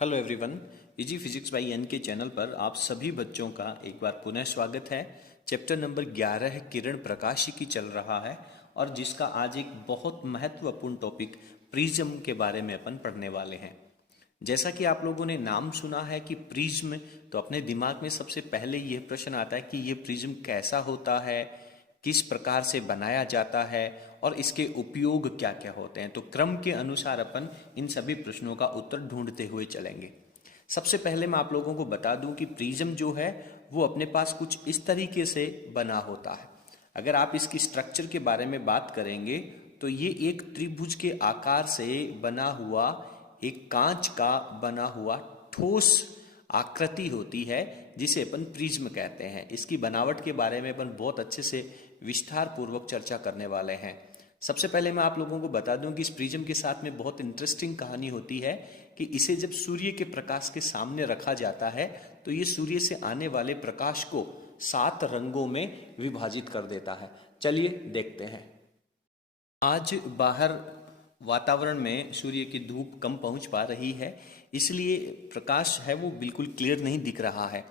Hello everyone, easy physics by N K channel पर आप सभी बच्चों का एक बार पुनः स्वागत है। चैप्टर नंबर 11 किरण प्रकाशिकी चल रहा है और जिसका आज एक बहुत महत्वपूर्ण टॉपिक प्रिज्म के बारे में अपन पढ़ने वाले हैं। जैसा कि आप लोगों ने नाम सुना है कि प्रिज्म, तो अपने दिमाग में सबसे पहले यह प्रश्न आता है कि ये प्रिज्म कैसा होता है, किस प्रकार से बनाया जाता है और इसके उपयोग क्या क्या होते हैं। तो क्रम के अनुसार अपन इन सभी प्रश्नों का उत्तर ढूंढते हुए चलेंगे। सबसे पहले मैं आप लोगों को बता दूं कि प्रिज्म जो है वो अपने पास कुछ इस तरीके से बना होता है। अगर आप इसकी स्ट्रक्चर के बारे में बात करेंगे तो ये एक त्रिभुज के आकार से बना हुआ एक कांच का बना हुआ ठोस आकृति होती है जिसे अपन प्रिज्म कहते हैं। इसकी बनावट के बारे में अपन बहुत अच्छे से विस्तार पूर्वक चर्चा करने वाले हैं। सबसे पहले मैं आप लोगों को बता दूं कि इस प्रिज्म के साथ में बहुत इंटरेस्टिंग कहानी होती है कि इसे जब सूर्य के प्रकाश के सामने रखा जाता है तो ये सूर्य से आने वाले प्रकाश को 7 रंगों में विभाजित कर देता है। चलिए देखते हैं। आज बाहर वातावरण में सूर्य की धूप कम पहुंच पा रही है, इसलिए प्रकाश है वो बिल्कुल क्लियर नहीं दिख रहा है।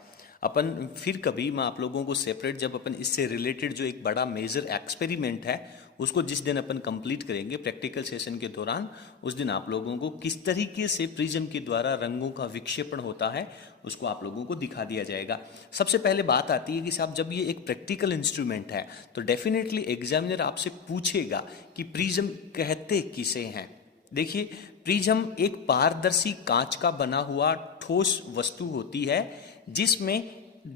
अपन फिर कभी मैं आप लोगों को सेपरेट, जब अपन इससे रिलेटेड जो एक बड़ा मेजर एक्सपेरिमेंट है उसको जिस दिन अपन कंप्लीट करेंगे प्रैक्टिकल सेशन के दौरान, उस दिन आप लोगों को किस तरीके से प्रिज्म के द्वारा रंगों का विक्षेपण होता है उसको आप लोगों को दिखा दिया जाएगा। सबसे पहले बात आती है कि साहब जब ये एक प्रैक्टिकल इंस्ट्रूमेंट है तो डेफिनेटली एग्जामिनर आपसे पूछेगा कि प्रिज्म कहते किसे हैं। देखिए, प्रिज्म एक पारदर्शी कांच का बना हुआ ठोस वस्तु होती है जिसमें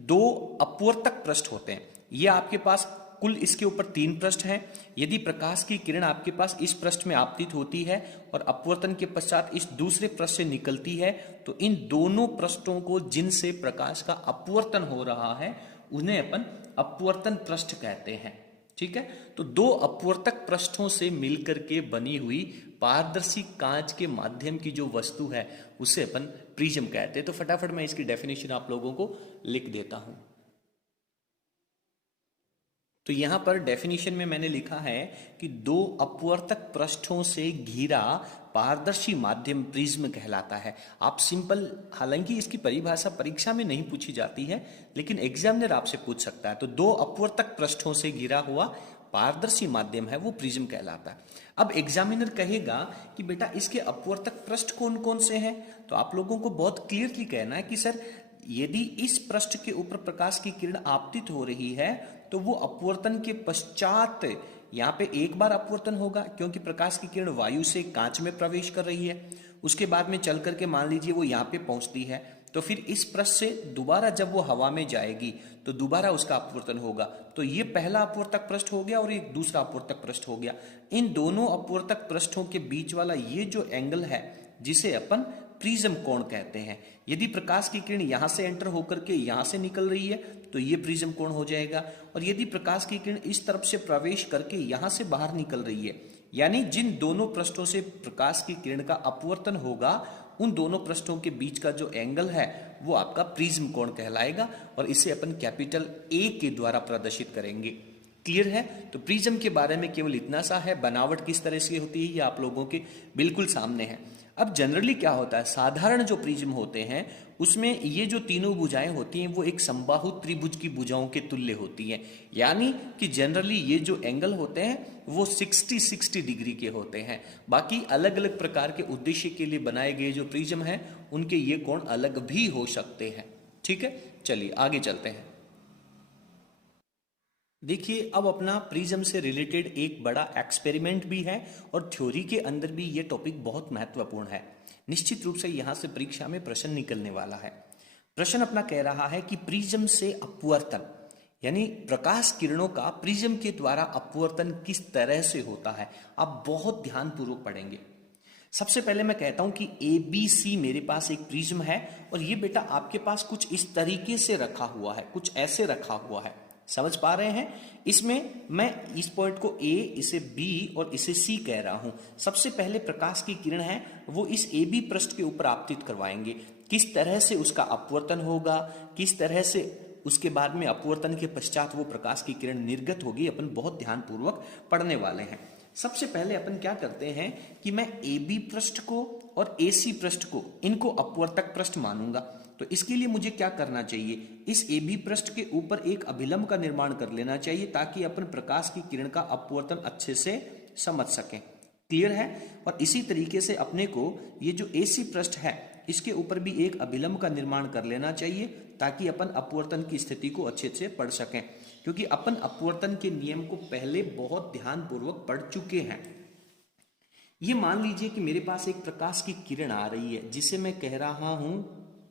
2 अपवर्तक पृष्ठ होते हैं। ये आपके पास कुल इसके ऊपर 3 पृष्ठ हैं। यदि प्रकाश की किरण आपके पास इस पृष्ठ में आपतित होती है और अपवर्तन के पश्चात इस दूसरे पृष्ठ से निकलती है तो इन दोनों पृष्ठों को जिनसे प्रकाश का अपवर्तन हो रहा है उन्हें अपन अपवर्तन पृष्ठ कहते हैं। ठीक है, तो 2 अपवर्तक पृष्ठों से मिलकर के बनी हुई पारदर्शी कांच के माध्यम की जो वस्तु है उसे अपन प्रिज्म कहते हैं। तो फटाफट मैं इसकी डेफिनेशन आप लोगों को लिख देता हूं। तो यहां पर डेफिनेशन में मैंने लिखा है कि 2 अपवर्तक पृष्ठों से घिरा पारदर्शी माध्यम प्रिज्म कहलाता है। आप सिंपल, हालांकि इसकी परिभाषा परीक्षा में नहीं पूछी जाती है लेकिन एग्जामिनर आपसे पूछ सकता है। तो 2 अपवर्तक पृष्ठों से घिरा हुआ पारदर्शी माध्यम है वो प्रिज्म कहलाता है। अब एग्जामिनर कहेगा कि बेटा इसके अपवर्तक पृष्ठ कौन कौन से हैं, तो आप लोगों को बहुत क्लियरली कहना है कि सर यदि इस पृष्ठ के ऊपर प्रकाश की किरण आपतित हो रही है तो वो अपवर्तन के पश्चात यहाँ पे एक बार अपवर्तन होगा क्योंकि प्रकाश की किरण वायु से कांच में प्रवेश कर रही है। उसके बाद में चल करके मान लीजिए वो यहाँ पे पहुंचती है तो फिर इस पृष्ठ से दोबारा जब वो हवा में जाएगी तो दोबारा उसका अपवर्तन होगा। तो ये पहला अपवर्तक पृष्ठ हो गया और एक दूसरा अपवर्तक पृष्ठ हो गया। इन दोनों अपवर्तक पृष्ठों के बीच वाला ये जो एंगल है जिसे अपन प्रिज्म कोण कहते हैं। यदि प्रकाश की किरण यहां से एंटर होकर के यहां से निकल रही है तो ये प्रिज्म कोण हो जाएगा, और यदि प्रकाश की किरण इस तरफ से प्रवेश करके यहां से बाहर निकल रही है, यानी जिन दोनों पृष्ठों से प्रकाश की किरण का अपवर्तन होगा उन दोनों पृष्ठों के बीच का जो एंगल है वो आपका प्रिज्म कोण कहलाएगा और इसे अपन कैपिटल ए के द्वारा प्रदर्शित करेंगे। क्लियर है? तो प्रिज्म के बारे में केवल इतना सा है, बनावट किस तरह से होती है ये आप लोगों के बिल्कुल सामने है। अब जनरली क्या होता है, साधारण जो प्रिज्म होते हैं उसमें ये जो तीनों भुजाएं होती हैं वो एक समबाहु त्रिभुज की भुजाओं के तुल्य होती हैं, यानी कि जनरली ये जो एंगल होते हैं वो 60 डिग्री के होते हैं। बाकी अलग अलग प्रकार के उद्देश्य के लिए बनाए गए जो प्रिज्म हैं उनके ये कोण अलग भी हो सकते हैं। ठीक है, चलिए आगे चलते हैं। देखिए, अब अपना प्रिज्म से रिलेटेड एक बड़ा एक्सपेरिमेंट भी है और थ्योरी के अंदर भी ये टॉपिक बहुत महत्वपूर्ण है। निश्चित रूप से यहां से परीक्षा में प्रश्न निकलने वाला है। प्रश्न अपना कह रहा है कि प्रिज्म से अपवर्तन, यानी प्रकाश किरणों का प्रिज्म के द्वारा अपवर्तन किस तरह से होता है। आप बहुत ध्यानपूर्वक पढ़ेंगे। सबसे पहले मैं कहता हूं कि ABC मेरे पास एक प्रिज्म है और ये बेटा आपके पास कुछ इस तरीके से रखा हुआ है, कुछ ऐसे रखा हुआ है। समझ पा रहे हैं? इसमें मैं इस पॉइंट को A, इसे B और इसे C कह रहा हूं। सबसे पहले प्रकाश की किरण है वो इस AB पृष्ठ के ऊपर आपतित करवाएंगे। किस तरह से उसका अपवर्तन होगा, किस तरह से उसके बाद में अपवर्तन के पश्चात वो प्रकाश की किरण निर्गत होगी, अपन बहुत ध्यानपूर्वक पढ़ने वाले हैं। सबसे पहले अपन क्या करते हैं कि मैं AB पृष्ठ को और AC पृष्ठ को इनको अपवर्तक पृष्ठ मानूंगा। तो इसके लिए मुझे क्या करना चाहिए, इस AB पृष्ठ के ऊपर एक अभिलंब का निर्माण कर लेना चाहिए ताकि अपन प्रकाश की किरण का अपवर्तन अच्छे से समझ सकें। क्लियर है। और इसी तरीके से अपने को ये जो AC पृष्ठ है इसके ऊपर भी एक अभिलंब का निर्माण कर लेना चाहिए ताकि अपन अपवर्तन की स्थिति को अच्छे से पढ़ सकें, क्योंकि अपन अपवर्तन के नियम को पहले बहुत ध्यानपूर्वक पढ़ चुके हैं। ये मान लीजिए कि मेरे पास एक प्रकाश की किरण आ रही है जिसे मैं कह रहा हूं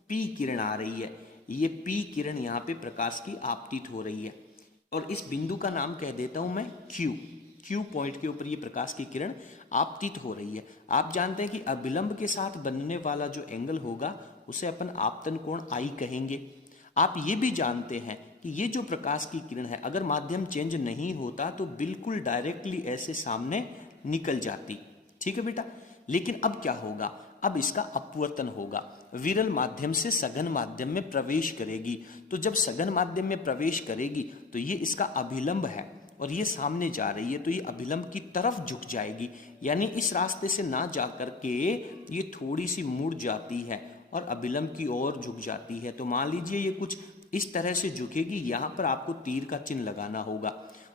P किरण आ रही है। ये P किरण यहाँ पे प्रकाश की आपतित हो रही है और इस बिंदु का नाम कह देता हूं मैं Q पॉइंट के ऊपर ये प्रकाश की किरण आपतित हो रही है। आप जानते हैं कि अभिलंब के साथ बनने वाला जो एंगल होगा उसे अपन आपतन कोण I कहेंगे। आप ये भी जानते हैं कि ये जो प्रकाश की किरण है अगर माध्यम चेंज नहीं होता तो बिल्कुल डायरेक्टली ऐसे सामने निकल जाती। ठीक है बेटा। लेकिन अब क्या होगा, अब इसका अपवर्तन होगा, विरल माध्यम से सघन माध्यम में प्रवेश करेगी। तो जब सघन माध्यम में प्रवेश करेगी तो ये इसका अभिलंब है और ये सामने जा रही है तो ये अभिलंब की तरफ झुक जाएगी, यानी इस रास्ते से ना जा करके ये थोड़ी सी मुड़ जाती है और अभिलंब की ओर झुक जाती है। तो मान लीजिए ये कुछ इस तरह से झुकेगी, यहां पर आपको तीर का चिन्ह लगाना होगा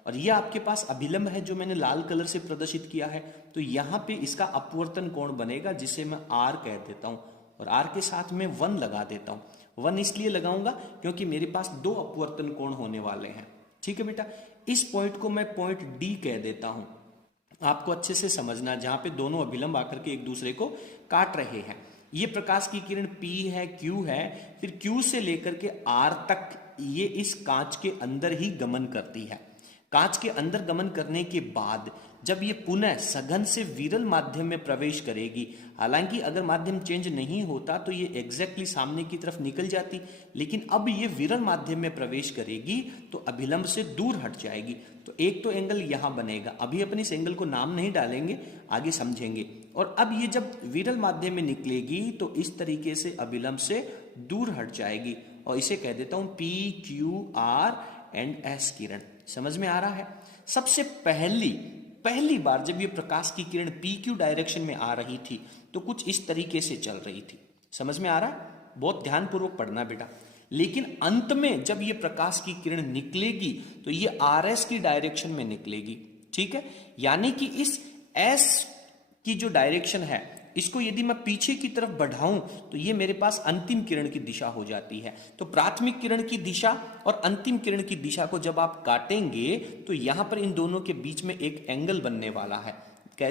और ये आपके पास अभिलंब है जो मैंने लाल कलर से प्रदर्शित किया है। तो यहां पे इसका अपवर्तन कोण बनेगा जिसे मैं R कह देता हूं और R के साथ में 1 लगा देता हूं। 1 इसलिए लगाऊंगा क्योंकि मेरे पास 2 अपवर्तन कोण होने वाले हैं। ठीक है बेटा। इस पॉइंट को मैं पॉइंट D कह देता हूं, आपको अच्छे से समझना, जहां पे दोनों अभिलंब आकर के एक दूसरे को काट रहे हैं। ये प्रकाश की किरण P है, Q है, फिर Q से लेकर के R तक ये इस कांच के अंदर ही गमन करती है। कांच के अंदर गमन करने के बाद जब ये पुनः सघन से विरल माध्यम में प्रवेश करेगी, हालांकि अगर माध्यम चेंज नहीं होता तो ये एग्जैक्टली सामने की तरफ निकल जाती, लेकिन अब ये विरल माध्यम में प्रवेश करेगी तो अभिलंब से दूर हट जाएगी। तो एक तो एंगल यहां बनेगा, अभी अपन इस एंगल को नाम नहीं डालेंगे, आगे समझेंगे। और अब ये जब विरल माध्यम में निकलेगी तो इस तरीके से अभिलंब से दूर हट जाएगी और इसे कह देता हूं P, Q, R and S किरण। समझ में आ रहा है। सबसे पहली बार जब ये प्रकाश की किरण PQ डायरेक्शन में आ रही थी तो कुछ इस तरीके से चल रही थी। समझ में आ रहा है, बहुत ध्यानपूर्वक पढ़ना बेटा। लेकिन अंत में जब ये प्रकाश की किरण निकलेगी तो ये RS की डायरेक्शन में निकलेगी। ठीक है, यानी कि इस S की जो डायरेक्शन है इसको यदि मैं पीछे की तरफ बढ़ाऊं तो ये मेरे पास अंतिम किरण की दिशा हो जाती है। तो प्राथमिक किरण की दिशा और अंतिम किरण की दिशा को जब आप काटेंगे तो यहां पर इन दोनों के बीच में एक एंगल बनने वाला है।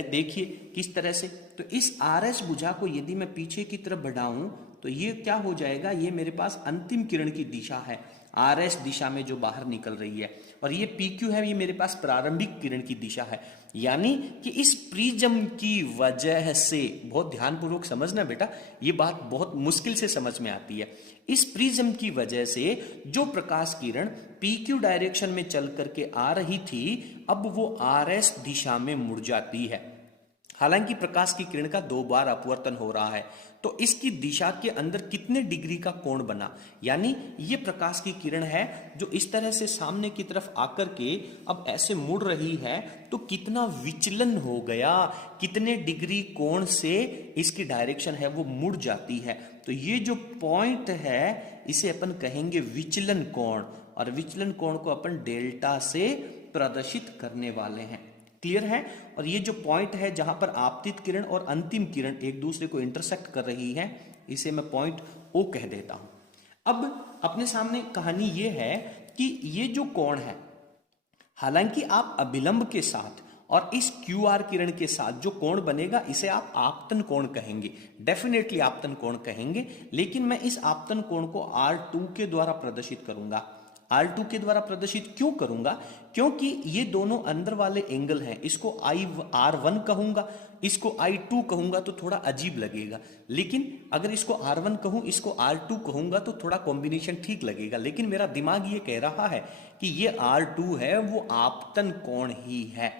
देखिए किस तरह से। तो इस RS भुजा को यदि मैं पीछे की तरफ बढ़ाऊं तो ये क्या हो जाएगा, ये मेरे पास अंतिम किरण की दिशा है, RS दिशा में जो बाहर निकल रही है, और ये PQ है, ये मेरे पास प्रारंभिक किरण की दिशा है। यानी कि इस प्रिज्म की वजह से, बहुत ध्यानपूर्वक समझना बेटा, ये बात बहुत मुश्किल से समझ में आती है। इस प्रिज्म की वजह से जो प्रकाश किरण PQ डायरेक्शन में चल करके आ रही थी अब वो RS दिशा में मुड़ जाती है। हालांकि प्रकाश की किरण का 2 बार अपवर्तन हो रहा है तो इसकी दिशा के अंदर कितने डिग्री का कोण बना, यानी ये प्रकाश की किरण है जो इस तरह से सामने की तरफ आकर के अब ऐसे मुड़ रही है तो कितना विचलन हो गया, कितने डिग्री कोण से इसकी डायरेक्शन है वो मुड़ जाती है। तो ये जो पॉइंट है इसे अपन कहेंगे विचलन कोण, और विचलन कोण को अपन डेल्टा से प्रदर्शित करने वाले हैं। क्लियर है। और ये जो पॉइंट है जहां पर आपतित किरण और अंतिम किरण एक दूसरे को इंटरसेक्ट कर रही है इसे मैं पॉइंट O कह देता हूं। अब अपने सामने कहानी ये है कि ये जो कोण है, हालांकि आप अभिलंब के साथ और इस QR किरण के साथ जो कोण बनेगा इसे आप आपतन कोण कहेंगे, डेफिनेटली आपतन कोण कहेंगे, लेकिन मैं इस आपतन कोण को R2 के द्वारा प्रदर्शित करूंगा। R2 के द्वारा प्रदर्शित क्यों करूंगा, क्योंकि ये दोनों अंदर वाले एंगल हैं। इसको R1 कहूंगा, इसको I2 कहूंगा तो थोड़ा अजीब लगेगा, लेकिन अगर इसको R1 कहूं, इसको R2 कहूंगा तो थोड़ा कॉम्बिनेशन ठीक लगेगा। लेकिन मेरा दिमाग ये कह रहा है कि ये R2 है, वो आपतन कोण ही है।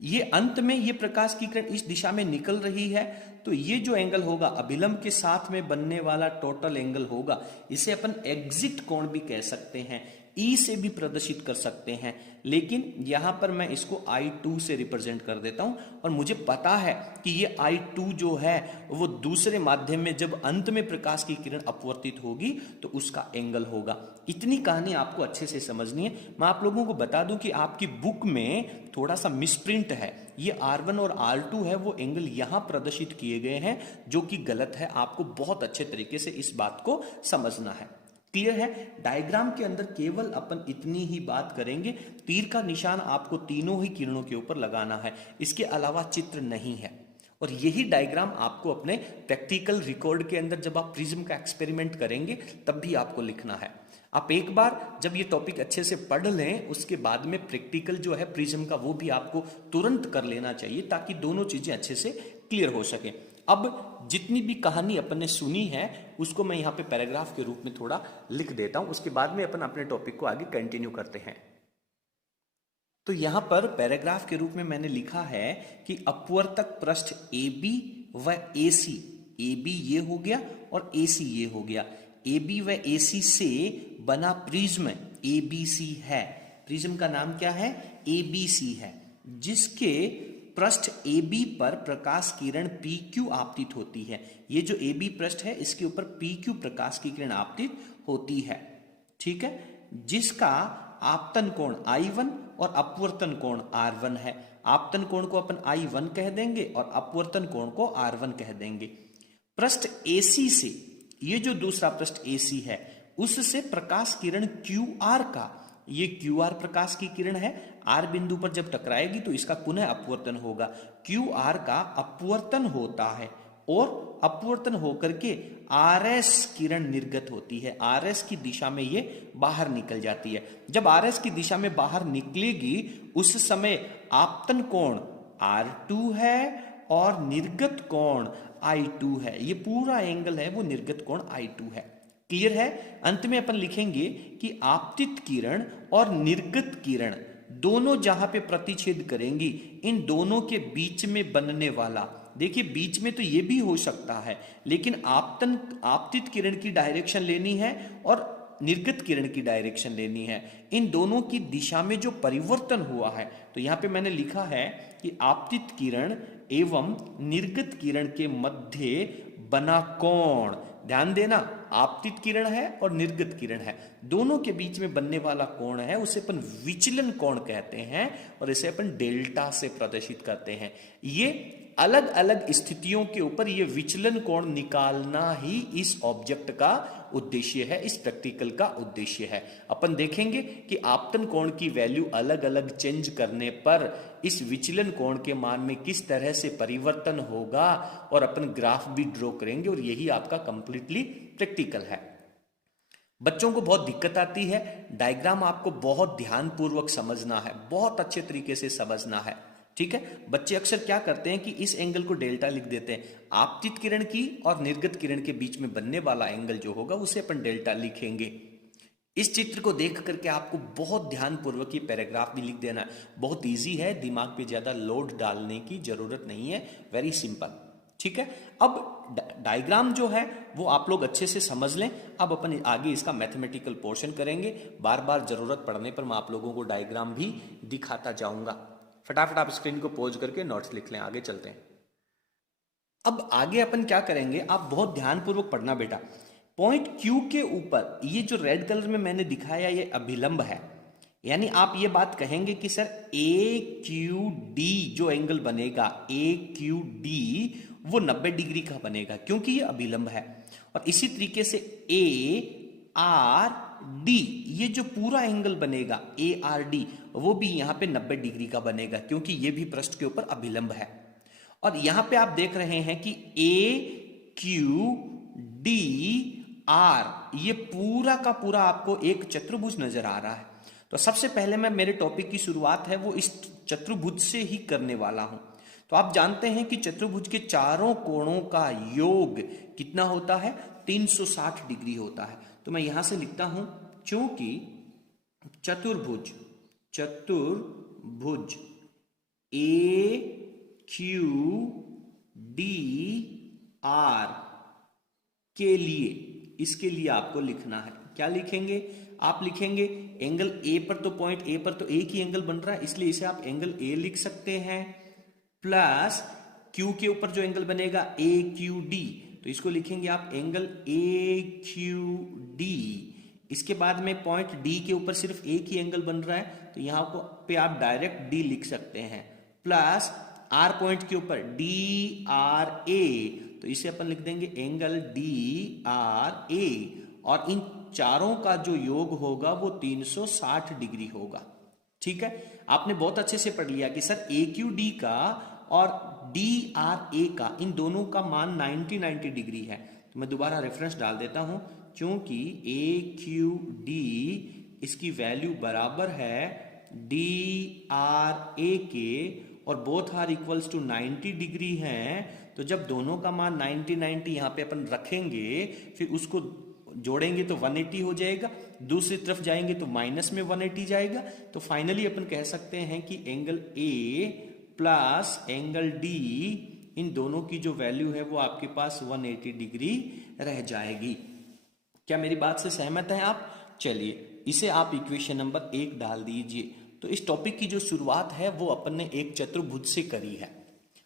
ये अंत में ये प्रकाश की किरण इस दिशा में निकल रही है तो ये जो एंगल होगा अभिलंब के साथ में बनने वाला टोटल एंगल होगा, इसे अपन एग्जिट कोण भी कह सकते हैं। ई से भी प्रदर्शित कर सकते हैं, लेकिन यहां पर मैं इसको I2 से रिप्रेजेंट कर देता हूं और मुझे पता है कि ये I2 जो है वो दूसरे माध्यम में जब अंत में प्रकाश की किरण अपवर्तित होगी तो उसका एंगल होगा। इतनी कहानी आपको अच्छे से समझनी है। मैं आप लोगों को बता दूं कि आपकी बुक में थोड़ा सा मिसप्रिंट है, ये R1 और R2 है वो एंगल यहां प्रदर्शित किए गए हैं जो कि गलत है। आपको बहुत अच्छे तरीके से इस बात को समझना है। क्लियर है? डायग्राम के अंदर केवल अपन इतनी ही बात करेंगे, तीर का निशान आपको तीनों ही किरणों के ऊपर लगाना है, इसके अलावा चित्र नहीं है। और यही डायग्राम आपको अपने प्रैक्टिकल रिकॉर्ड के अंदर जब आप प्रिज्म का एक्सपेरिमेंट करेंगे तब भी आपको लिखना है। आप एक बार जब ये टॉपिक अच्छे से पढ़ लें उसके बाद में प्रैक्टिकल जो है प्रिज्म का वो भी आपको तुरंत कर लेना चाहिए ताकि दोनों चीजें अच्छे से क्लियर हो सके। अब जितनी भी कहानी अपन ने सुनी है उसको मैं यहाँ पे पैराग्राफ के रूप में थोड़ा लिख देता हूं, उसके बाद में अपन अपने टॉपिक को आगे कंटिन्यू करते हैं। तो यहां पर पैराग्राफ के रूप में मैंने लिखा है कि अपवर्तक पृष्ठ AB व AC, AB ये हो गया और AC ये हो गया, AB व AC से बना प्रिज्म ABC है। प्रिज्म का नाम क्या है? ABC है, जिसके पृष्ठ AB पर प्रकाश किरण PQ आपतित होती है। ये जो AB पृष्ठ है इसके ऊपर PQ प्रकाश की किरण आपतित होती है, ठीक है, जिसका आपतन कोण I1 और अपवर्तन कोण R1 है। आपतन कोण को अपन I1 कह देंगे और अपवर्तन कोण को R1 कह देंगे। पृष्ठ AC से, ये जो दूसरा पृष्ठ AC है उससे प्रकाश किरण QR का, ये QR प्रकाश की किरण है, R बिंदु पर जब टकराएगी तो इसका पुनः अपवर्तन होगा। QR का अपवर्तन होता है और अपवर्तन होकर के RS किरण निर्गत होती है, RS की दिशा में ये बाहर निकल जाती है। जब RS की दिशा में बाहर निकलेगी उस समय आपतन कोण R2 है और निर्गत कोण I2 है। ये पूरा एंगल है वो निर्गत कोण I2 है। क्लियर है? अंत में अपन लिखेंगे कि आपतित किरण और निर्गत किरण दोनों जहां पे प्रतिच्छेद करेंगी, इन दोनों के बीच में बनने वाला, देखिए बीच में तो ये भी हो सकता है लेकिन आपतित किरण की डायरेक्शन लेनी है और निर्गत किरण की डायरेक्शन लेनी है। इन दोनों की दिशा में जो परिवर्तन हुआ है, तो यहां पे मैंने लिखा है कि आपतित किरण एवं निर्गत किरण के मध्य बना कोण, ध्यान देना आपतित किरण है और निर्गत किरण है, दोनों के बीच में बनने वाला कोण है उसे अपन विचलन कोण कहते हैं और इसे अपन डेल्टा से प्रदर्शित करते हैं। ये अलग अलग स्थितियों के ऊपर ये विचलन कोण निकालना ही इस ऑब्जेक्ट का उद्देश्य है, इस प्रैक्टिकल का उद्देश्य है। अपन देखेंगे कि आपतन कोण की वैल्यू अलग अलग चेंज करने पर इस विचलन कोण के मान में किस तरह से परिवर्तन होगा और अपन ग्राफ भी ड्रॉ करेंगे और यही आपका कंप्लीटली प्रैक्टिकल है। बच्चों को बहुत दिक्कत आती है, डायग्राम आपको बहुत ध्यानपूर्वक समझना है, बहुत अच्छे तरीके से समझना है, ठीक है। बच्चे अक्सर क्या करते हैं कि इस एंगल को डेल्टा लिख देते हैं, आपतित किरण की और निर्गत किरण के बीच में बनने वाला एंगल जो होगा उसे अपन डेल्टा लिखेंगे। इस चित्र को देख करके आपको बहुत ध्यानपूर्वक ये पैराग्राफ भी लिख देना है, बहुत इजी है, दिमाग पे ज्यादा लोड डालने की जरूरत नहीं है, वेरी सिंपल, ठीक है। अब डायग्राम जो है वो आप लोग अच्छे से समझ लें। अब अपन आगे इसका मैथमेटिकल पोर्शन करेंगे, बार बार जरूरत पड़ने पर मैं आप लोगों को डायग्राम भी दिखाता जाऊंगा। फटाफट आप स्क्रीन को पॉज करके नोट्स लिख लें, आगे चलते हैं। अब आगे अपन क्या करेंगे, आप बहुत ध्यानपूर्वक पढ़ना बेटा। पॉइंट Q के ऊपर ये जो रेड कलर में मैंने दिखाया ये अभिलंब है, यानी आप ये बात कहेंगे कि सर AQD जो एंगल बनेगा AQD वो 90 डिग्री का बनेगा क्योंकि ये अभिलंब है। और इसी तरीके से ARD ये जो पूरा एंगल बनेगा ARD वो भी यहां पे 90 डिग्री का बनेगा क्योंकि ये भी पृष्ठ के ऊपर अभिलंब है। और यहां पे आप देख रहे हैं कि AQDR ये पूरा का पूरा आपको एक चतुर्भुज नजर आ रहा है। तो सबसे पहले मैं मेरे टॉपिक की शुरुआत है वो इस चतुर्भुज से ही करने वाला हूं। तो आप जानते हैं कि चतुर्भुज के चारों कोणों का योग कितना होता है, 360 डिग्री होता है। तो मैं यहां से लिखता हूं, क्योंकि चतुर्भुज AQDR के लिए, इसके लिए आपको लिखना है क्या लिखेंगे? आप लिखेंगे एंगल ए पर, तो पॉइंट ए पर तो एक ही एंगल बन रहा है, इसलिए इसे आप एंगल ए लिख सकते हैं, प्लस क्यू के ऊपर जो एंगल बनेगा ए क्यू डी, तो इसको लिखेंगे आप एंगल ए क्यू डी। इसके बाद में पॉइंट डी के ऊपर सिर्फ एक ही एंगल बन रहा है, तो यहां पे आप डायरेक्ट डी लिख सकते हैं, प्लस आर पॉइंट के ऊपर डी आर ए, तो इसे अपन लिख देंगे एंगल डी आर ए, और इन चारों का जो योग होगा वो 360 डिग्री होगा। ठीक है, आपने बहुत अच्छे से पढ़ लिया कि सर ए क्यू डी का और डी आर ए का, इन दोनों का मान 90 डिग्री है। तो मैं दोबारा रेफरेंस डाल देता हूं, क्योंकि ए क्यू डी इसकी वैल्यू बराबर है डी आर ए के, और both are equals to 90 degree हैं। तो जब दोनों का मान 90 यहां पे अपन रखेंगे, फिर उसको जोड़ेंगे तो 180 हो जाएगा, दूसरी तरफ जाएंगे तो माइनस में 180 जाएगा। तो फाइनली अपन कह सकते हैं कि angle A plus angle D, इन दोनों की जो वैल्यू है वो आपके पास 180 डिग्री रह जाएगी। क्या मेरी बात से सहमत हैं आप? चलिए इसे आप इक्वेशन नंबर 1 डाल दीजिए। तो इस टॉपिक की जो शुरुआत है वो अपन ने एक चतुर्भुज से करी है।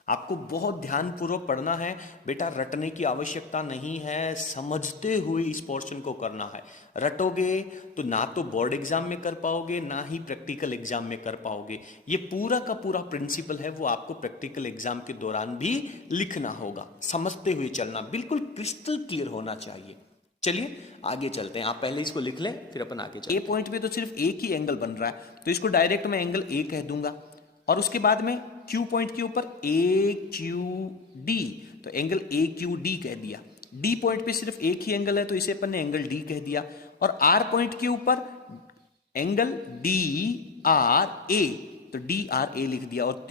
आपको बहुत ध्यानपूर्वक पढ़ना है बेटा, रटने की आवश्यकता नहीं है, समझते हुए इस पोर्शन को करना है। रटोगे तो ना तो बोर्ड एग्जाम में कर पाओगे, ना ही प्रैक्टिकल एग्जाम में कर पाओगे। ये पूरा का पूरा प्रिंसिपल है वो आपको प्रैक्टिकल एग्जाम के दौरान भी लिखना होगा। समझते हुए चलना, बिल्कुल क्रिस्टल क्लियर होना चाहिए। चलिए आगे चलते हैं, आप पहले इसको लिख लें फिर अपन आगे चलते हैं। ए पॉइंट पे तो सिर्फ एक ही एंगल बन रहा है, तो इसको डायरेक्ट मैं एंगल ए कह दूंगा, और उसके बाद में क्यू पॉइंट के ऊपर ए क्यू डी, तो एंगल ए क्यू डी कह दिया। डी पॉइंट पे सिर्फ एक ही एंगल है, तो इसे अपन ने एंगल डी कह दिया, और आर पॉइंट के ऊपर एंगल डी आर ए, तो डी आर ए लिख दिया, और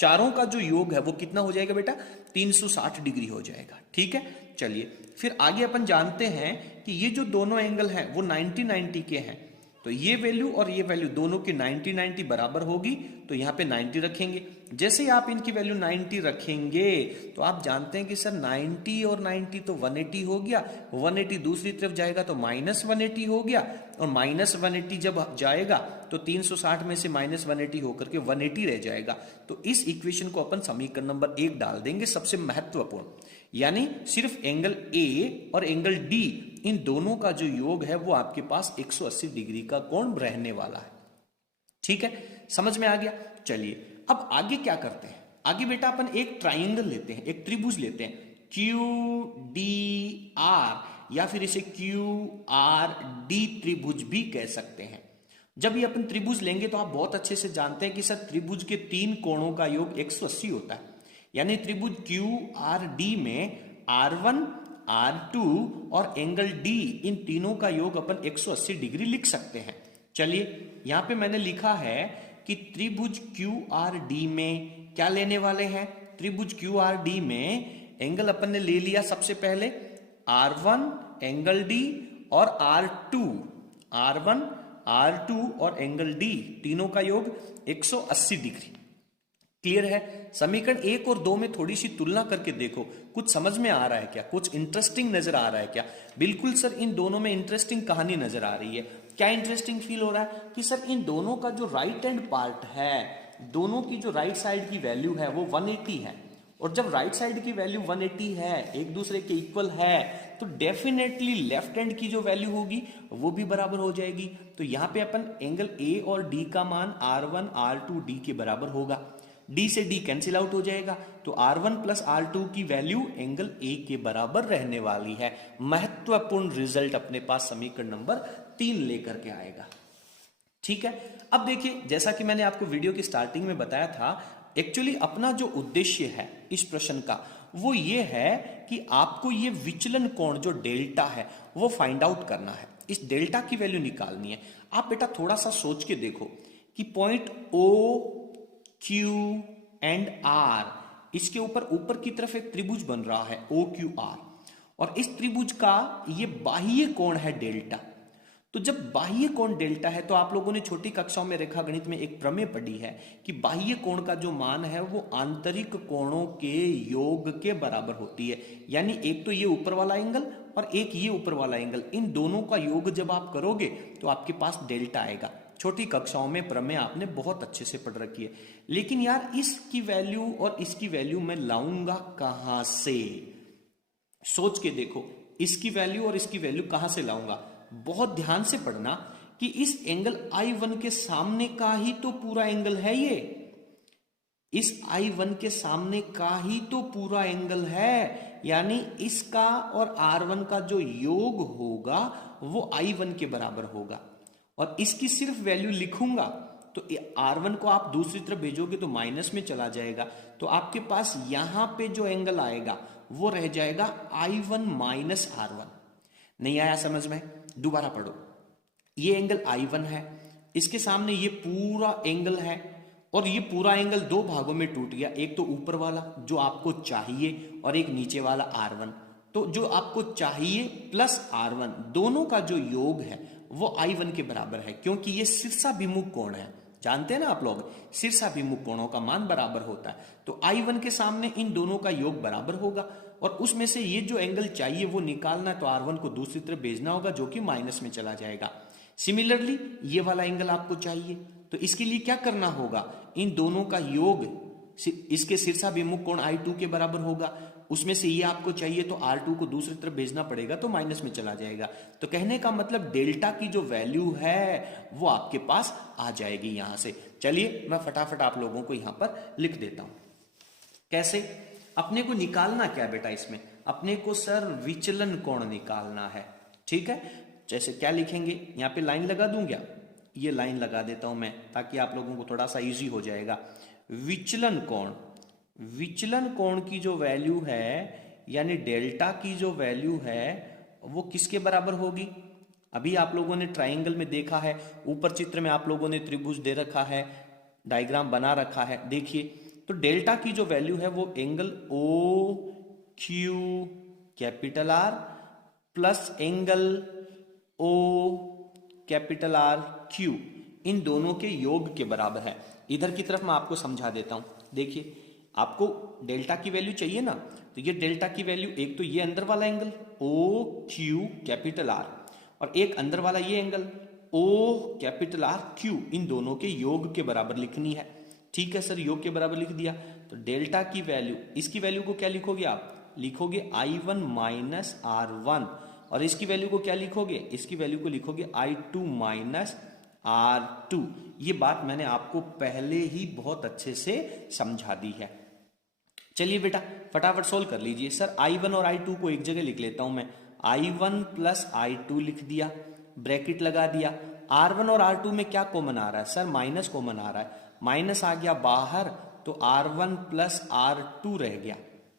चारों का जो योग है वो कितना हो जाएगा बेटा? 360 डिग्री हो जाएगा। ठीक है, चलिए फिर आगे अपन जानते हैं कि ये जो दोनों एंगल हैं वो 90 के हैं, तो ये वैल्यू और ये वैल्यू दोनों की 90 बराबर होगी, तो यहां पे 90 रखेंगे। जैसे ही आप इनकी वैल्यू 90 रखेंगे तो आप जानते हैं कि सर 90 और 90 तो 180 हो गया, 180 दूसरी तरफ जाएगा तो माइनस 180 हो गया, और माइनस 180 जब जाएगा तो 360 में से माइनस 180 होकर के 180 रह जाएगा। तो इस इक्वेशन को अपन समीकरण नंबर 1 डाल देंगे, सबसे महत्वपूर्ण, यानी सिर्फ एंगल ए और एंगल डी, इन दोनों का जो योग है वो आपके पास 180 डिग्री का कोण रहने वाला है। ठीक है, समझ में आ गया? चलिए अब आगे क्या करते हैं? आगे बेटा अपन एक ट्राइंगल लेते हैं, एक त्रिभुज लेते हैं, क्यू डी आर, या फिर इसे क्यू आर डी त्रिभुज भी कह सकते हैं। जब ये अपन त्रिभुज लेंगे तो आप बहुत अच्छे से जानते हैं कि सर त्रिभुज के 3 कोणों का योग 180 होता है, यानी त्रिभुज क्यू आर डी में R1, R2 और एंगल D, इन तीनों का योग अपन 180 डिग्री लिख सकते हैं। चलिए यहां पे मैंने लिखा है कि त्रिभुज QRD में क्या लेने वाले हैं? त्रिभुज QRD में एंगल अपन ने ले लिया सबसे पहले R1 एंगल D और R2, R1 R2 और एंगल D, तीनों का योग 180 डिग्री। क्लियर है? समीकरण 1 और 2 में थोड़ी सी तुलना करके देखो, कुछ समझ में आ रहा है क्या? कुछ इंटरेस्टिंग नजर आ रहा है क्या? बिल्कुल सर, इन दोनों में इंटरेस्टिंग कहानी नजर आ रही है। क्या इंटरेस्टिंग फील हो रहा है कि सर इन दोनों का जो राइट हैंड पार्ट है, दोनों की जो राइट साइड की वैल्यू है वो 180 है, और जब राइट साइड की वैल्यू 180 है, एक दूसरे के इक्वल है, तो डेफिनेटली लेफ्ट हैंड की जो वैल्यू होगी वो भी बराबर हो जाएगी। तो यहां पे अपन एंगल ए और डी का मान R1 R2 D के बराबर होगा, D से D कैंसिल आउट हो जाएगा, तो R1 प्लस R2 की वैल्यू एंगल A के बराबर रहने वाली है। महत्वपूर्ण रिजल्ट अपने पास समीकरण नंबर 3 लेकर के आएगा। ठीक है, अब देखिए जैसा कि मैंने आपको वीडियो की स्टार्टिंग में बताया था, एक्चुअली अपना जो उद्देश्य है इस प्रश्न का वो ये है कि आपको ये विचलन कोण जो डेल्टा है वो फाइंड आउट करना है, इस डेल्टा की वैल्यू निकालनी है। आप बेटा थोड़ा सा सोच के देखो कि point O Q and R, इसके ऊपर की तरफ एक त्रिभुज बन रहा है OQR, और इस त्रिभुज का ये बाह्य कोण है डेल्टा। तो जब बाह्य कोण डेल्टा है, तो आप लोगों ने छोटी कक्षाओं में रेखागणित में एक प्रमेय पढ़ी है कि बाह्य कोण का जो मान है वो आंतरिक कोणों के योग के बराबर होती है। यानी एक तो ये ऊपर वाला एंगल और एक ये ऊपर वाला एंगल, इन दोनों का योग जब आप करोगे तो आपके पास डेल्टा आएगा। छोटी कक्षाओं में प्रमेय आपने बहुत अच्छे से पढ़ रखी है। लेकिन यार इसकी वैल्यू और इसकी वैल्यू मैं लाऊंगा कहां से? सोच के देखो, इसकी वैल्यू और इसकी वैल्यू कहां से लाऊंगा? बहुत ध्यान से पढ़ना कि इस एंगल I1 के सामने का ही तो पूरा एंगल है ये। इस I1 के सामने का ही तो पूरा एंगल है, यानी इसका और R1 का जो योग होगा वो I1 के बराबर होगा। और इसकी सिर्फ वैल्यू लिखूंगा तो R1 को आप दूसरी तरफ भेजोगे तो माइनस में चला जाएगा, तो आपके पास यहां पे जो एंगल आएगा वो रह जाएगा I1 माइनस R1। नहीं आया समझ में? दोबारा पढ़ो। ये एंगल I1 है, इसके सामने ये पूरा एंगल है और ये पूरा एंगल दो भागों में टूट गया, एक तो ऊपर वाला जो आपको चाहिए और एक नीचे वाला R1। तो जो आपको चाहिए प्लस R1 दोनों का जो योग है वो I1 के बराबर है, क्योंकि ये शीर्षाभिमुख कोण है। जानते हैं ना आप लोग, शीर्षाभिमुख कोणों का मान बराबर होता है। तो I1 के सामने इन दोनों का योग बराबर होगा और उसमें से ये जो एंगल चाहिए वो निकालना है, तो R1 को दूसरी तरफ भेजना होगा जो कि माइनस में चला जाएगा। सिमिलरली ये वाला एंगल आपको चाहिए, तो इसके लिए क्या करना होगा? इन दोनों का योग इसके शीर्षाभिमुख कोण I2 के बराबर होगा, उसमें से ये आपको चाहिए तो R2 को दूसरी तरफ भेजना पड़ेगा तो माइनस में चला जाएगा। तो कहने का मतलब डेल्टा की जो वैल्यू है वो आपके पास आ जाएगी यहां से। चलिए मैं फटाफट आप लोगों को यहां पर लिख देता हूं। कैसे? अपने को निकालना क्या बेटा इसमें? अपने को सर विचलन कोण निकालना है। ठीक है, जैसे क्या लिखेंगे? यहां पे लाइन लगा दूं क्या? ये लाइन लगा देता हूं मैं ताकि आप लोगों को थोड़ा सा इजी हो जाएगा। विचलन कोण, विचलन कोण की जो वैल्यू है यानी डेल्टा की जो वैल्यू है वो किसके बराबर होगी? अभी आप लोगों ने ट्राइंगल में देखा है, ऊपर चित्र में आप लोगों ने त्रिभुज दे रखा है, डायग्राम बना रखा है। देखिए तो डेल्टा की जो वैल्यू है वो angle O Q capital R plus angle O capital R Q, इन दोनों के योग के बराबर है। इधर की तरफ मैं आपको समझा देता हूं। देखिए आपको डेल्टा की वैल्यू चाहिए ना, तो ये डेल्टा की वैल्यू एक तो ये अंदर वाला angle O Q capital R और एक अंदर वाला ये angle O capital R Q, इन दोनों के योग के बराबर लिखनी है। ठीक है सर, योग के बराबर लिख दिया। तो डेल्टा की वैल्यू, इसकी वैल्यू को क्या लिखोगे आप? लिखोगे I1 माइनस R1 और इसकी वैल्यू को क्या लिखोगे? इसकी वैल्यू को लिखोगे I2 माइनस R2। ये बात मैंने आपको पहले ही बहुत अच्छे से समझा दी है। चलिए बेटा फटाफट सोल्व कर लीजिए। सर I1 और I2 को एक जगह लिख लेता हूं मैं। I1 प्लस I2 लिख दिया, ब्रैकेट लगा दिया। R1 और R2 में क्या कॉमन आ रहा है? सर माइनस कॉमन आ रहा है, माइनस आ गया बाहर तो R1 प्लस R2 रह गया।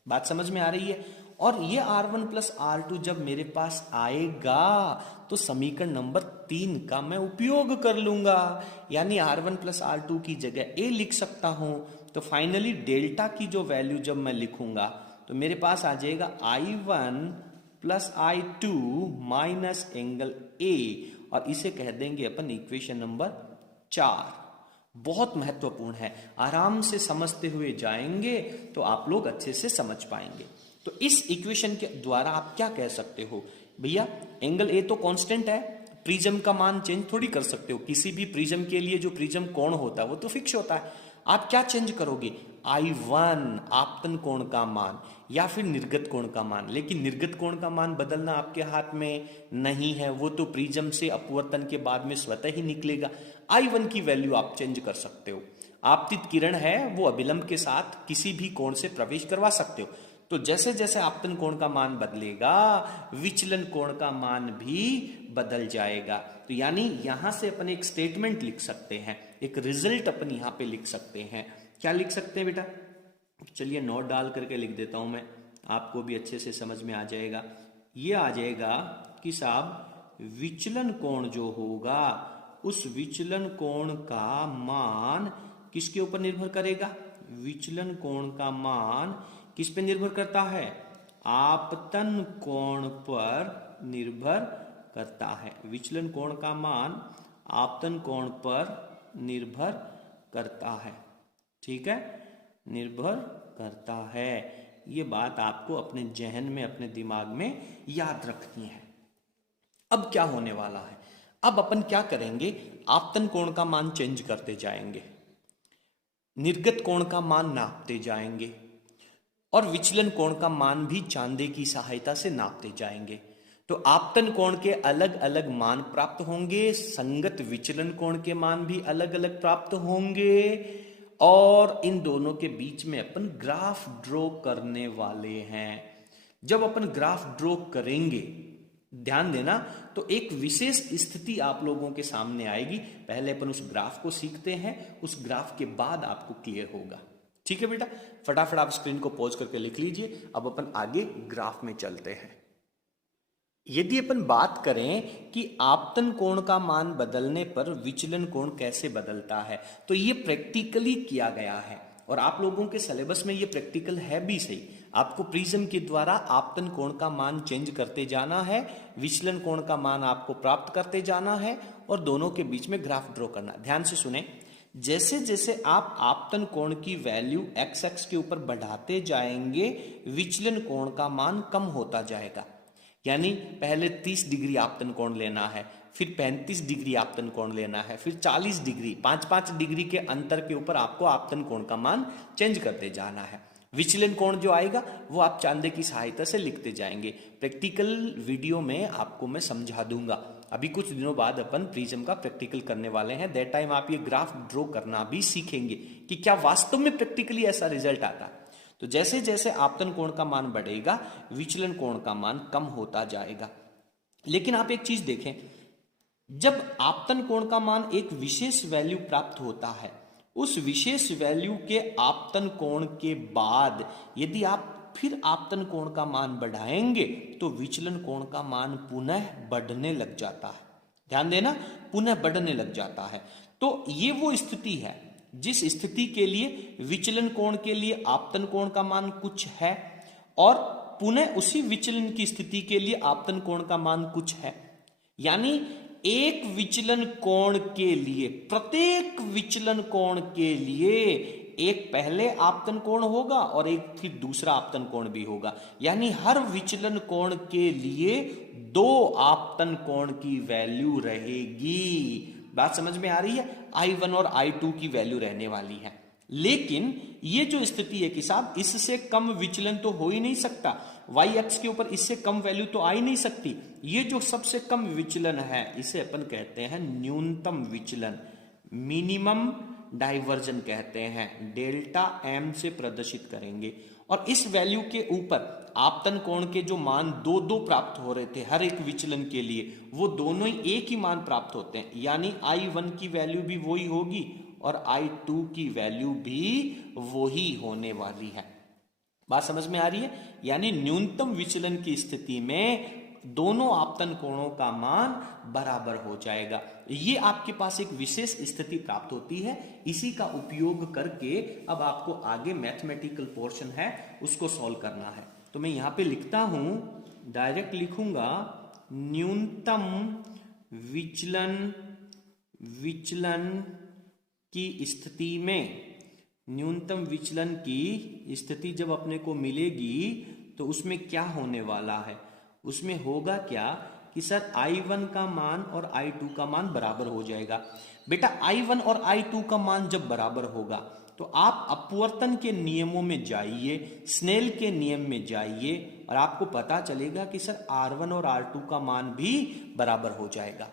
बात समझ में आ रही है? और ये R1 प्लस R2 जब मेरे पास आएगा तो समीकरण नंबर 3 का मैं उपयोग कर लूंगा, यानी R1 प्लस R2 की जगह A लिख सकता हूं। तो फाइनली डेल्टा की जो वैल्यू जब मैं लिखूंगा तो मेरे पास आ जाएगा I1 plus I2 minus angle A, और इसे कह देंगे अपन इक्वेशन नंबर 4। बहुत महत्वपूर्ण है, आराम से समझते हुए जाएंगे तो आप लोग अच्छे से समझ पाएंगे। तो इस इक्वेशन के द्वारा आप क्या कह सकते हो? भैया एंगल ए तो कांस्टेंट है, प्रिज्म का मान चेंज थोड़ी कर सकते हो। किसी भी प्रिज्म के लिए जो प्रिज्म कोण होता है वो तो फिक्स होता है। आप क्या चेंज करोगे? I1 आपतन कोण का मान या फिर निर्गत कोण का मान। लेकिन निर्गत कोण का मान बदलना आपके हाथ में नहीं है, वो तो प्रिज्म से अपवर्तन के बाद में स्वतः ही निकलेगा। I1 की वैल्यू आप चेंज कर सकते हो। आपतित किरण है वो अभिलंब के साथ किसी भी कोण से प्रवेश करवा सकते हो। तो जैसे जैसे आपतन कोण का मान बदलेगा विचलन कोण का मान भी बदल जाएगा। तो यानी यहां से अपन एक स्टेटमेंट लिख सकते हैं, एक रिजल्ट अपन यहां पे लिख सकते हैं। क्या लिख सकते हैं बेटा? चलिए नोट डाल करके लिख देता हूं मैं, आपको भी अच्छे से समझ में आ जाएगा। ये आ जाएगा कि साहब विचलन कोण जो होगा उस विचलन कोण का मान किसके ऊपर निर्भर करेगा? विचलन कोण का मान किस पे निर्भर करता है? आपतन कोण पर निर्भर करता है। विचलन कोण का मान आपतन कोण पर निर्भर करता है। ठीक है, निर्भर करता है। ये बात आपको अपने जहन में, अपने दिमाग में याद रखनी है। अब क्या होने वाला है, अब अपन क्या करेंगे, आपतन कोण का मान चेंज करते जाएंगे, निर्गत कोण का मान नापते जाएंगे और विचलन कोण का मान भी चांदे की सहायता से नापते जाएंगे। तो आपतन कोण के अलग अलग मान प्राप्त होंगे, संगत विचलन कोण के मान भी अलग अलग प्राप्त होंगे और इन दोनों के बीच में अपन ग्राफ ड्रॉ करने वाले हैं। जब अपन ग्राफ ड्रॉ करेंगे, ध्यान देना, तो एक विशेष स्थिति आप लोगों के सामने आएगी। पहले अपन उस ग्राफ को सीखते हैं, उस ग्राफ के बाद आपको क्लियर होगा। ठीक है बेटा, फटाफट आप स्क्रीन को पॉज करके लिख लीजिए। अब अपन आगे ग्राफ में चलते हैं। यदि अपन बात करें कि आपतन कोण का मान बदलने पर विचलन कोण कैसे बदलता है, तो ये प्रैक्टिकली किया गया है और आप लोगों के सिलेबस में ये प्रैक्टिकल है भी सही। आपको प्रिज्म के द्वारा आपतन कोण का मान चेंज करते जाना है, विचलन कोण का मान आपको प्राप्त करते जाना है और दोनों के बीच में ग्राफ ड्रॉ करना। ध्यान से सुने, जैसे जैसे आप आपतन कोण की वैल्यू एक्स एक्स के ऊपर बढ़ाते जाएंगे, विचलन कोण का मान कम होता जाएगा। यानी पहले 30 डिग्री आपतन कोण लेना है, फिर 35 डिग्री आपतन कोण लेना है, फिर 40 डिग्री, 5-5 डिग्री के अंतर के ऊपर आपको आपतन कोण का मान चेंज करते जाना है। विचलन कोण जो आएगा वो आप चांदे की सहायता से लिखते जाएंगे। प्रैक्टिकल वीडियो में आपको मैं समझा दूंगा। अभी कुछ दिनों बाद अपन प्रिज्म का प्रैक्टिकल करने वाले हैं। दैट टाइम आप ये ग्राफ ड्रॉ करना भी सीखेंगे कि क्या वास्तव में प्रैक्टिकली ऐसा रिजल्ट आता। तो जैसे जैसे आपतन कोण का मान बढ़ेगा, विचलन कोण का मान कम होता जाएगा। लेकिन आप एक चीज देखें, जब आपतन कोण का मान एक विशेष वैल्यू प्राप्त होता है, उस विशेष वैल्यू के आपतन कोण के बाद यदि आप फिर आपतन कोण का मान बढ़ाएंगे तो विचलन कोण का मान पुनः बढ़ने लग जाता है। ध्यान देना, पुनः बढ़ने लग जाता है। तो ये वो स्थिति है जिस स्थिति के लिए विचलन कोण के लिए आपतन कोण का मान कुछ है और पुनः उसी विचलन की स्थिति के लिए आपतन कोण का मान कुछ है। यानी एक विचलन कोण के लिए, प्रत्येक विचलन कोण के लिए एक पहले आपतन कोण होगा और एक फिर दूसरा आपतन कोण भी होगा। यानी हर विचलन कोण के लिए 2 आपतन कोण की वैल्यू रहेगी। बात समझ में आ रही है? I1 और I2 की वैल्यू रहने वाली है। लेकिन ये जो स्थिति है कि साहब इससे कम विचलन तो हो ही नहीं सकता, y एक्स के ऊपर इससे कम वैल्यू तो आ ही नहीं सकती। ये जो सबसे कम विचलन है इसे अपन कहते हैं न्यूनतम विचलन, मिनिमम डाइवर्जन कहते हैं। डेल्टा m से प्रदर्शित करेंगे और इस वैल्यू के ऊपर आपतन कोण के जो मान 2-2 प्राप्त हो रहे थे हर एक विचलन के लिए, वो दोनों ही एक ही मान प्राप्त होते हैं। यानी I1 की वैल्यू भी वही होगी और I2 की वैल्यू भी वही होने वाली है। बात समझ में आ रही है? यानी न्यूनतम विचलन की स्थिति में दोनों आपतन कोणों का मान बराबर हो जाएगा। ये आपके पास एक विशेष स्थिति प्राप्त होती है। इसी का उपयोग करके अब आपको आगे मैथमेटिकल पोर्शन है उसको सॉल्व करना है। तो मैं यहां पे लिखता हूं, डायरेक्ट लिखूंगा, न्यूनतम विचलन की स्थिति में, न्यूनतम विचलन की स्थिति जब अपने को मिलेगी तो उसमें क्या होने वाला है? उसमें होगा क्या कि सर I1 का मान और I2 का मान बराबर हो जाएगा। बेटा I1 और I2 का मान जब बराबर होगा तो आप अपवर्तन के नियमों में जाइए, स्नेल के नियम में जाइए और आपको पता चलेगा कि सर R1 और R2 का मान भी बराबर हो जाएगा।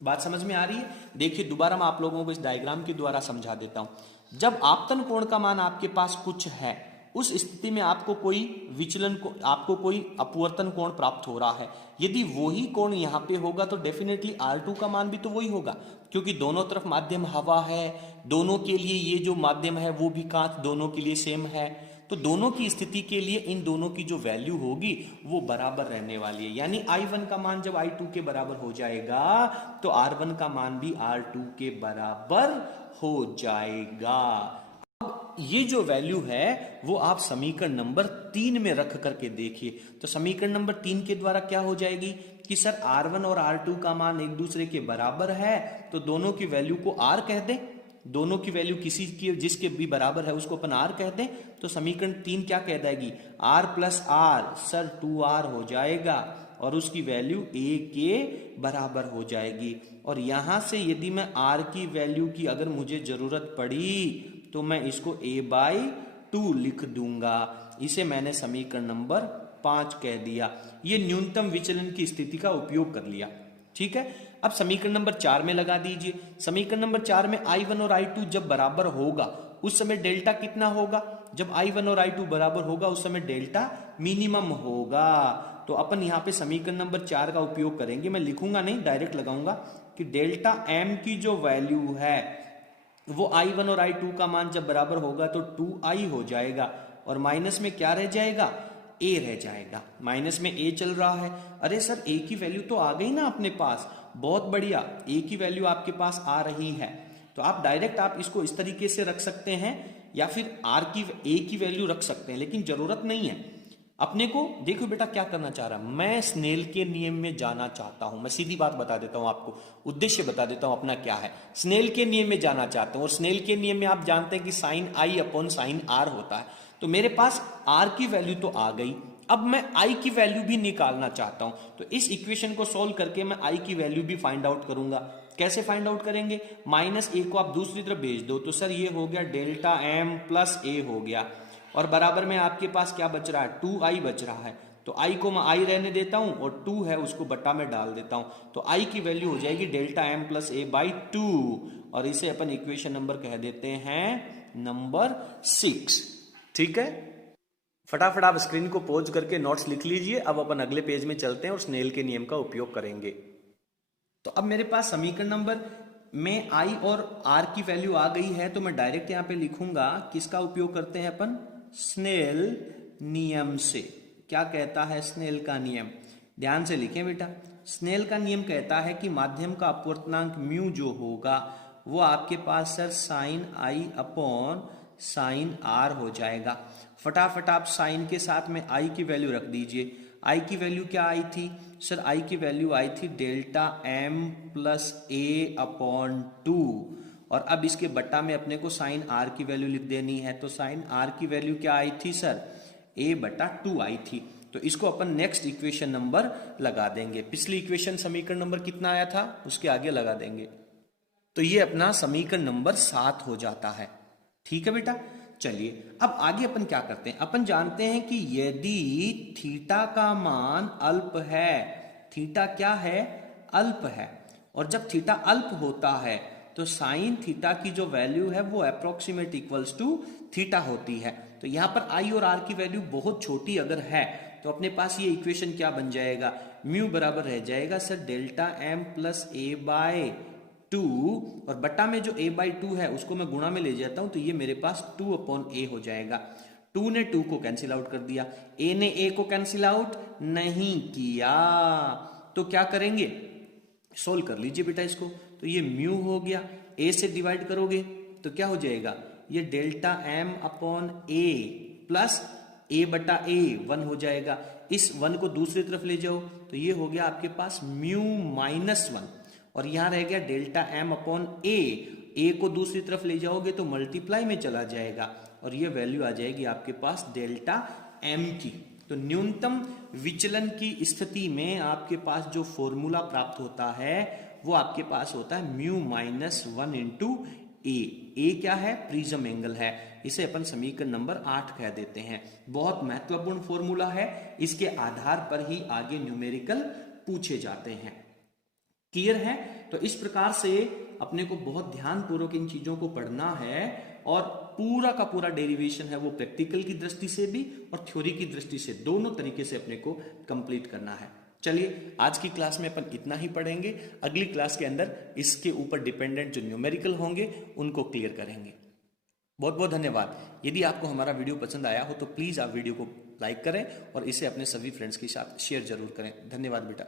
बात समझ में आ रही है? देखिए दोबारा मैं आप लोगों को इस डायग्राम के द्वारा समझा देता हूं। जब आपतन कोण का मान आपके पास कुछ है, उस स्थिति में आपको कोई विचलन को, आपको कोई अपवर्तन कोण प्राप्त हो रहा है। यदि वही कोण यहाँ पे होगा तो डेफिनेटली R2 का मान भी तो वही होगा, क्योंकि दोनों तरफ माध्यम हवा है, दोनों के लिए ये जो माध्यम है वो भी कांच, दोनों के लिए सेम है। तो दोनों की स्थिति के लिए इन दोनों की जो वैल्यू होगी वो बराबर रहने वाली है। यानी I1 का मान जब I2 के बराबर हो जाएगा तो R1 का मान भी R2 के बराबर हो जाएगा। ये जो वैल्यू है वो आप समीकरण नंबर 3 में रख करके देखिए। तो समीकरण नंबर 3 के द्वारा क्या हो जाएगी कि सर R1 और R2 का मान एक दूसरे के बराबर है, तो दोनों की वैल्यू को R कह दें। दोनों की वैल्यू किसी की जिसके भी बराबर है उसको अपन R कह दें। तो समीकरण 3 क्या कह देगी, R plus R sir 2R हो जाएगा और उसकी वैल्यू A के बराबर हो जाएगी। और यहां से यदि मैं R की वैल्यू की अगर मुझे जरूरत पड़ी तो मैं इसको A/2 लिख दूंगा। इसे मैंने समीकरण नंबर 5 कह दिया। ये न्यूनतम विचलन की स्थिति का उपयोग कर लिया। ठीक है, अब समीकरण नंबर 4 में लगा दीजिए। समीकरण नंबर 4 में I1 और I2 जब बराबर होगा उस समय डेल्टा कितना होगा, जब I1 और I2 बराबर होगा उस समय डेल्टा मिनिमम होगा। तो अपन यहां पे समीकरण नंबर 4 का उपयोग करेंगे। मैं लिखूंगा नहीं, डायरेक्ट लगाऊंगा कि डेल्टा M की जो वैल्यू है वो I1 और I2 का मान जब बराबर होगा तो 2I हो जाएगा और माइनस में क्या रह जाएगा, A रह जाएगा। माइनस में A चल रहा है। अरे सर A की वैल्यू तो आ गई ना अपने पास, बहुत बढ़िया, A की वैल्यू आपके पास आ रही है। तो आप डायरेक्ट आप इसको इस तरीके से रख सकते हैं या फिर A की वैल्यू रख सकते हैं, लेकिन जरूरत नहीं है अपने को। देखो बेटा क्या करना चाह रहा, मैं स्नेल के नियम में जाना चाहता हूं। मैं सीधी बात बता देता हूं आपको, उद्देश्य बता देता हूं अपना क्या है। स्नेल के नियम में जाना चाहता हूं और स्नेल के नियम में आप जानते हैं कि sine I upon sine R होता है। तो मेरे पास R की वैल्यू तो आ गई, अब मैं I की वैल्यू भी निकालना चाहता हूं। तो इस इक्वेशन को सोल्व करके मैं I की वैल्यू भी फाइंड आउट करूंगा। कैसे फाइंड आउट करेंगे, -A को आप दूसरी तरफ भेज दो तो सर ये हो गया डेल्टा M प्लस A हो गया और बराबर में आपके पास क्या बच रहा है, 2I बच रहा है। तो I को मैं I रहने देता हूं और 2 है उसको बट्टा में डाल देता हूं। तो I की वैल्यू हो जाएगी डेल्टा M प्लस A/2 और इसे अपन इक्वेशन नंबर कह देते हैं नंबर 6। ठीक है, फटाफट आप स्क्रीन को पॉज करके नोट्स लिख लीजिए। अब अपन अगले पेज में चलते हैं और स्नेल के नियम का उपयोग करेंगे। तो अब मेरे पास समीकरण नंबर में I और R की वैल्यू आ गई है, तो मैं डायरेक्ट यहां पे लिखूंगा किसका उपयोग करते हैं अपन, स्नेल नियम से। क्या कहता है स्नेल का नियम, ध्यान से लिखें बेटा। स्नेल का नियम कहता है कि माध्यम का अपवर्तनांक म्यू जो होगा वो आपके पास sir sine I upon sine R हो जाएगा। फटाफट आप साइन के साथ में I की वैल्यू रख दीजिए। I की वैल्यू क्या आई थी सर, I की वैल्यू आई थी delta M plus A upon 2 और अब इसके बट्टा में अपने को साइन R की वैल्यू लिख देनी है। तो साइन R की वैल्यू क्या आई थी सर, A/2 आई थी। तो इसको अपन नेक्स्ट इक्वेशन नंबर लगा देंगे। पिछली इक्वेशन समीकरण नंबर कितना आया था उसके आगे लगा देंगे। तो ये अपना समीकरण नंबर 7 हो जाता है। ठीक है बेटा, चलिए अब आगे अपन क्या करते हैं। अपन जानते हैं कि यदि थीटा का मान अल्प है, थीटा क्या है, अल्प है, और जब थीटा अल्प होता है तो साइन थीटा की जो वैल्यू है वो अप्रोक्सीमेट इक्वल्स टू थीटा होती है। तो यहां पर I और R की वैल्यू बहुत छोटी अगर है तो अपने पास ये इक्वेशन क्या बन जाएगा, म्यू बराबर रह जाएगा sir delta M plus A/2 और बट्टा में जो A/2 है उसको मैं गुणा में ले जाता हूं तो ये मेरे पास 2/A हो जाएगा। 2 ने 2 को कैंसिल आउट कर दिया, A ने A को कैंसिल आउट नहीं किया। तो क्या करेंगे, सोल्व कर लीजिए बेटा इसको। तो ये म्यू हो गया, A से डिवाइड करोगे तो क्या हो जाएगा, ये delta M upon A plus A/A 1 हो जाएगा। इस 1 को दूसरी तरफ ले जाओ तो ये हो गया आपके पास म्यू -1 और यहां रह गया डेल्टा M अपॉन A को दूसरी तरफ ले जाओगे तो मल्टीप्लाई में चला जाएगा और ये वैल्यू आ जाएगी आपके पास डेल्टा M की। तो न्यूनतम विचलन की स्थिति में आपके पास जो फॉर्मूला प्राप्त होता है वो आपके पास होता है म्यू -1 इंटू ए क्या है, प्रिज्म एंगल है। इसे अपन समीकरण नंबर 8 कह देते हैं। बहुत महत्वपूर्ण फॉर्मूला है, इसके आधार पर ही आगे न्यूमेरिकल पूछे जाते हैं। क्लियर है, तो इस प्रकार से अपने को बहुत ध्यान पूर्वक इन चीजों को पढ़ना है और पूरा का पूरा डेरिवेशन है वो प्रैक्टिकल की दृष्टि से भी और थ्योरी की दृष्टि से दोनों तरीके से अपने को कंप्लीट करना है। चलिए आज की क्लास में अपन इतना ही पढ़ेंगे, अगली क्लास के अंदर इसके ऊपर डिपेंडेंट जो न्यूमेरिकल होंगे उनको क्लियर करेंगे। बहुत बहुत धन्यवाद। यदि आपको हमारा वीडियो पसंद आया हो तो प्लीज आप वीडियो को लाइक करें और इसे अपने सभी फ्रेंड्स के साथ शेयर जरूर करें। धन्यवाद बेटा।